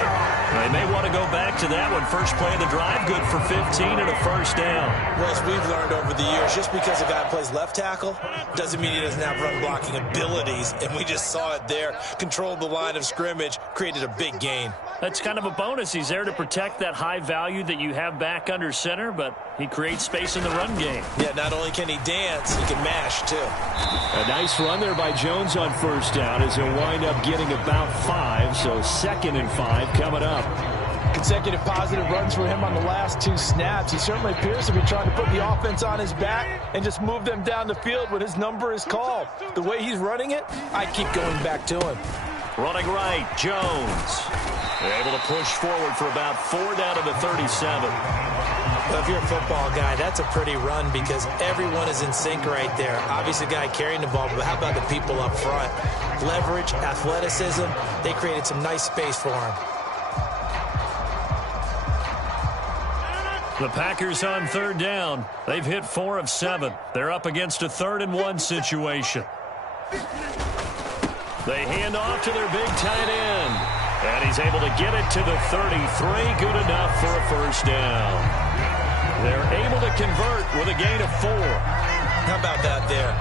They may want to go back to that one. First play of the drive, good for 15 and a first down. Well, as we've learned over the years, just because a guy plays left tackle doesn't mean he doesn't have run blocking abilities. And we just saw it there. Controlled the line of scrimmage, created a big gain. That's kind of a bonus. He's there to protect that high value that you have back under center, but he creates space in the run game. Yeah, not only can he dance, he can mash, too. A nice run there by Jones on first down as he'll wind up getting about 5, so 2nd and 5 coming up. Consecutive positive runs for him on the last 2 snaps. He certainly appears to be trying to put the offense on his back and just move them down the field when his number is called. The way he's running it, I keep going back to him. Running right, Jones. They're able to push forward for about 4 down to the 37. Well, if you're a football guy, that's a pretty run because everyone is in sync right there. Obviously, the guy carrying the ball, but how about the people up front? Leverage, athleticism, they created some nice space for him. The Packers on 3rd down. They've hit 4 of 7. They're up against a 3rd and 1 situation. They hand off to their big tight end. And he's able to get it to the 33. Good enough for a first down. They're able to convert with a gain of 4. How about that there?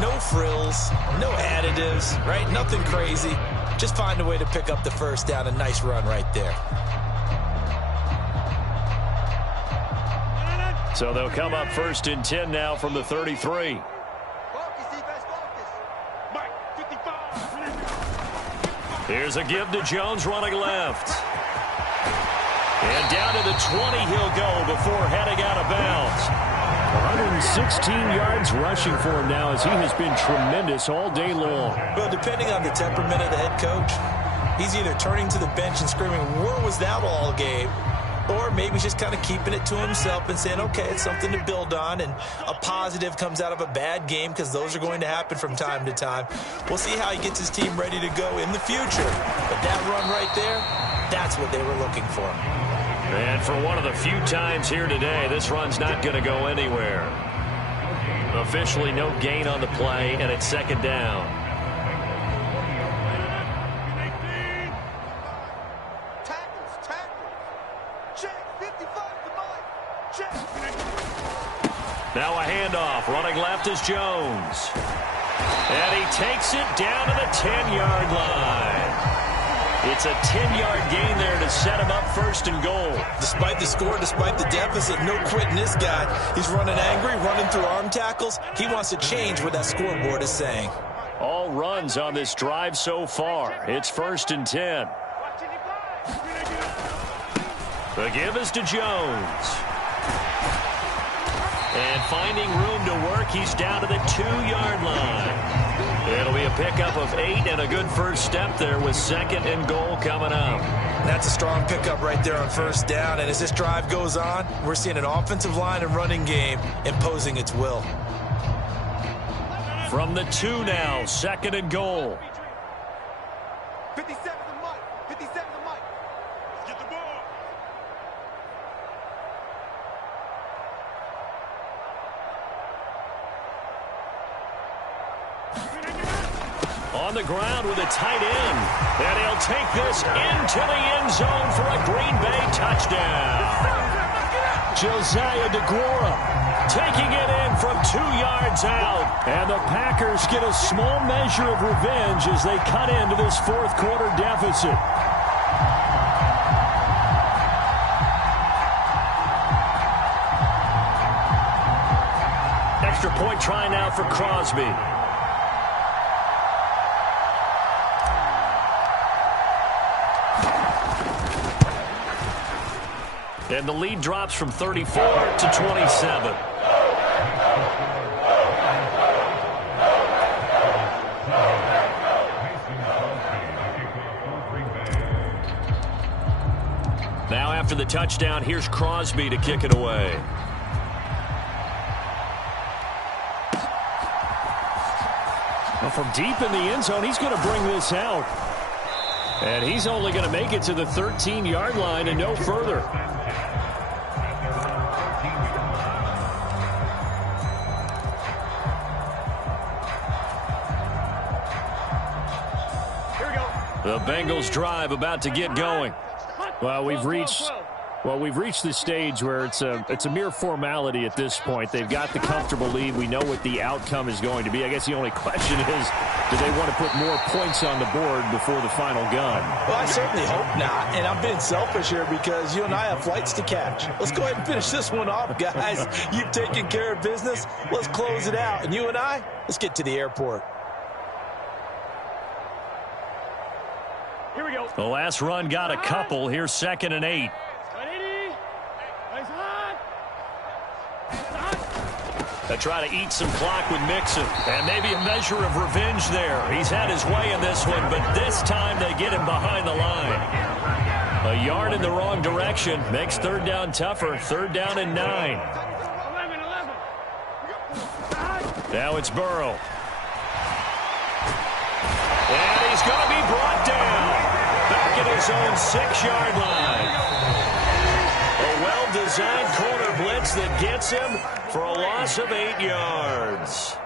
No frills, no additives, right? Nothing crazy. Just find a way to pick up the first down. A nice run right there. So they'll come up 1st and 10 now from the 33. Here's a give to Jones running left. And down to the 20 he'll go before heading out of bounds. 116 yards rushing for him now as he has been tremendous all day long. Well, depending on the temperament of the head coach, he's either turning to the bench and screaming, "Where was that all game?" Or maybe he's just kind of keeping it to himself and saying, okay, it's something to build on, and a positive comes out of a bad game because those are going to happen from time to time. We'll see how he gets his team ready to go in the future. But that run right there, that's what they were looking for. And for one of the few times here today, this run's not going to go anywhere. Officially no gain on the play, and it's 2nd down. Now a handoff. Running left is Jones. And he takes it down to the 10-yard line. It's a 10-yard gain there to set him up 1st and goal. Despite the score, despite the deficit, no quitting this guy. He's running angry, running through arm tackles. He wants to change what that scoreboard is saying. All runs on this drive so far. It's 1st and 10. The give is to Jones. And finding room to work, he's down to the 2-yard line. It'll be a pickup of 8 and a good first step there with 2nd and goal coming up. That's a strong pickup right there on first down. And as this drive goes on, we're seeing an offensive line and running game imposing its will. From the 2 now, 2nd and goal. 57 the mic. 57 the mic. Get the ball. On the ground with a tight end. And he'll take this into the end zone for a Green Bay touchdown. Josiah DeGuara taking it in from 2 yards out. And the Packers get a small measure of revenge as they cut into this fourth quarter deficit. Extra point try now for Crosby. And the lead drops from 34 to 27. Now after the touchdown, here's Crosby to kick it away. Well, from deep in the end zone, he's going to bring this out. And he's only going to make it to the 13-yard line and no further. The Bengals drive about to get going. Well, we've reached the stage where it's a mere formality at this point. They've got the comfortable lead. We know what the outcome is going to be. I guess the only question is, do they want to put more points on the board before the final gun? Well, I certainly hope not. And I'm being selfish here because you and I have flights to catch. Let's go ahead and finish this one off, guys. You've taken care of business. Let's close it out. And you and I, let's get to the airport. Here we go. The last run got a couple. Here's 2nd and 8. They try to eat some clock with Mixon. And maybe a measure of revenge there. He's had his way in this one, but this time they get him behind the line. A yard in the wrong direction makes 3rd down tougher. 3rd down and 9. 11. Now it's Burrow. And he's going to be brought down. Back at his own 6-yard line. A well-designed corner blitz that gets him for a loss of 8 yards.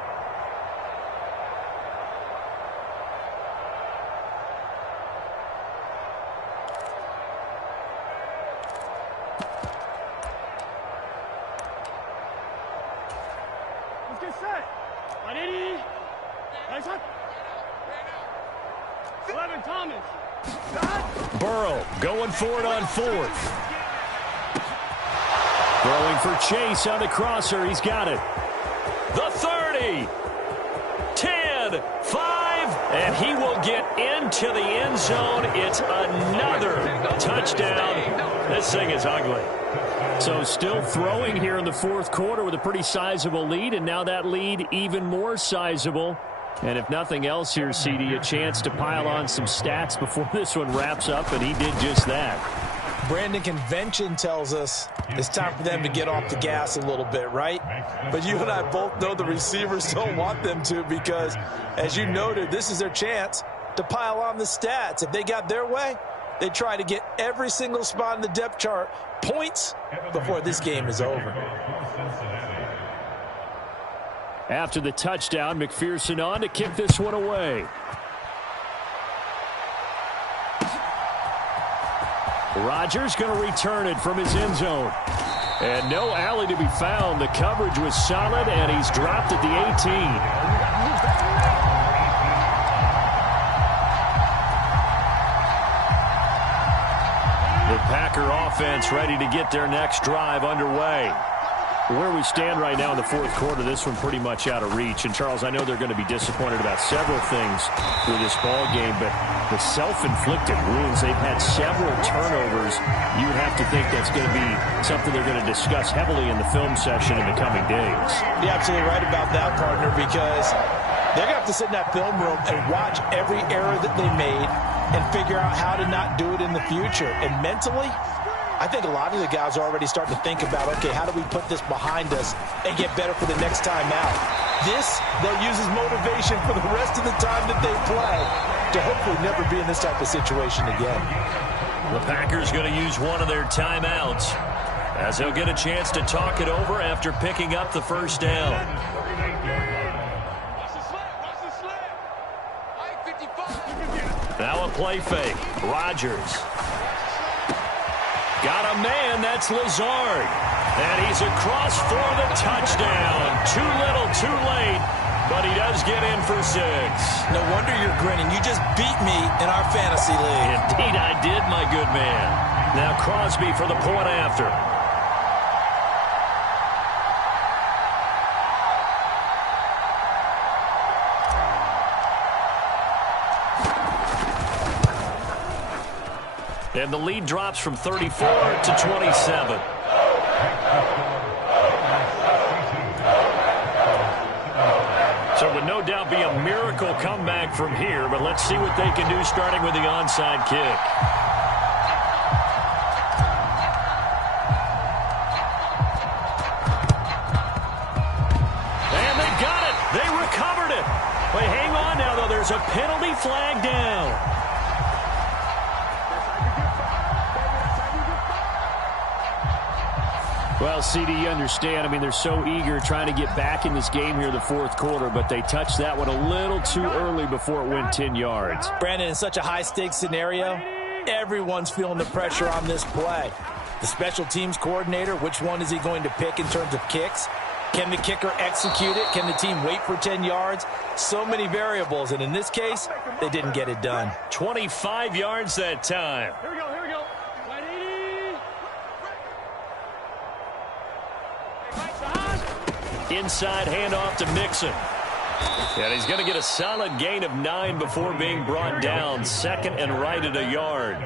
Let's get set. 180. Nice up. 11, Thomas. Burrow going for it on 4th. Throwing for Chase on the crosser. He's got it. The 30. 10. 5. And he will get into the end zone. It's another touchdown. This thing is ugly. So still throwing here in the fourth quarter with a pretty sizable lead. And now that lead even more sizable. And if nothing else here, CD, a chance to pile on some stats before this one wraps up. And he did just that. Brandon, convention tells us it's time for them to get off the gas a little bit, right? But you and I both know the receivers don't want them to because, as you noted, this is their chance to pile on the stats. If they got their way, they try to get every single spot in the depth chart points before this game is over. After the touchdown, McPherson on to kick this one away. Rodgers going to return it from his end zone. And no alley to be found. The coverage was solid, and he's dropped at the 18. The Packer offense ready to get their next drive underway. Where we stand right now in the fourth quarter, this one pretty much out of reach. And, Charles, I know they're going to be disappointed about several things with this ball game, but the self-inflicted wounds, they've had several turnovers. You would have to think that's going to be something they're going to discuss heavily in the film session in the coming days. You're absolutely right about that, partner, because They're going to have to sit in that film room and watch every error that they made and figure out how to not do it in the future. And mentally, I think a lot of the guys are already starting to think about, okay, how do we put this behind us and get better for the next time out? This, they'll use as motivation for the rest of the time that they play to hopefully never be in this type of situation again. The Packers going to use one of their timeouts as they'll get a chance to talk it over after picking up the first down. Now a play fake. Rodgers. Got a man. That's Lazard. And he's across for the touchdown. Too little, too late. But he does get in for 6. No wonder you're grinning. You just beat me in our fantasy league. Indeed I did, my good man. Now Crosby for the point after. And the lead drops from 34 to 27. So it would no doubt be a miracle comeback from here, but let's see what they can do starting with the onside kick. And they got it. They recovered it. Wait, hang on now, though. There's a penalty flag down. Well, CD, you understand. I mean, they're so eager trying to get back in this game here in the fourth quarter, but they touched that one a little too early before it went 10 yards. Brandon, in such a high-stakes scenario, everyone's feeling the pressure on this play. The special teams coordinator, which one is he going to pick in terms of kicks? Can the kicker execute it? Can the team wait for 10 yards? So many variables, and in this case, they didn't get it done. 25 yards that time. Here we go, here we go. Inside handoff to Mixon. And he's going to get a solid gain of 9 before being brought down. Second and right at a yard.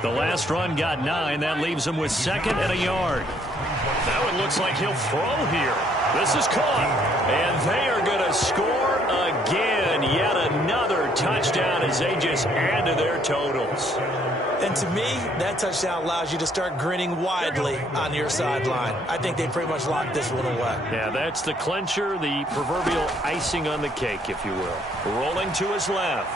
The last run got 9. That leaves him with 2nd and a yard. Now it looks like he'll throw here. This is caught. And they are going to score again. Yet another touchdown as they just add to their totals. And to me, that touchdown allows you to start grinning widely on your sideline. I think they pretty much locked this one away. Yeah, that's the clincher, the proverbial icing on the cake, if you will. Rolling to his left.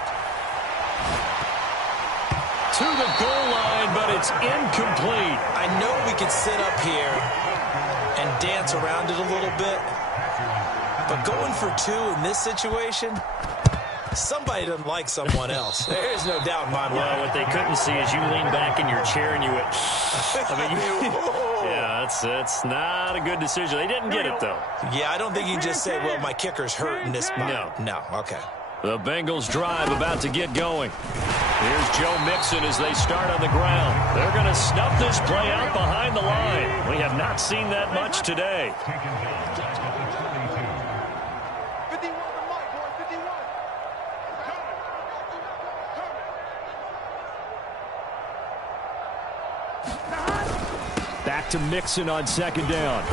To the goal line, but it's incomplete. I know we could sit up here and dance around it a little bit, but going for 2 in this situation, somebody doesn't like someone else. There's no doubt in my mind. Well, what they couldn't see is you leaned back in your chair and you went, yeah, that's not a good decision. They didn't get it, though. Yeah, I don't think you can just say, well, my kicker's hurt in this spot. No, okay. The Bengals drive about to get going. Here's Joe Mixon as they start on the ground. They're going to snuff this play out behind the line. We have not seen that much today. Back to Mixon on 2nd down.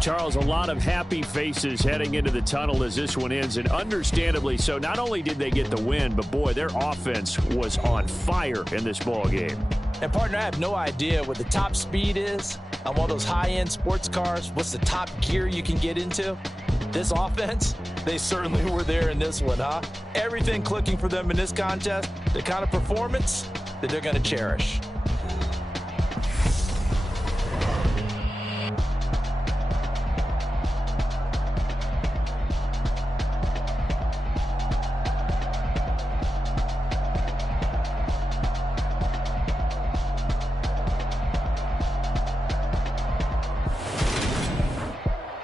Charles, a lot of happy faces heading into the tunnel as this one ends, and understandably so. Not only did they get the win, but boy, their offense was on fire in this ball game. And partner, I have no idea what the top speed is on one of those high-end sports cars. What's the top gear you can get into? This offense, they certainly were there in this one, huh? Everything clicking for them in this contest, the kind of performance that they're going to cherish.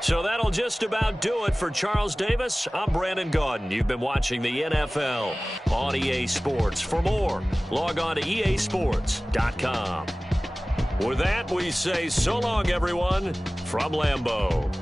So that'll just about do it for Charles Davis. I'm Brandon Gaudin. You've been watching the NFL on EA Sports. For more, log on to easports.com. With that, we say so long, everyone, from Lambeau.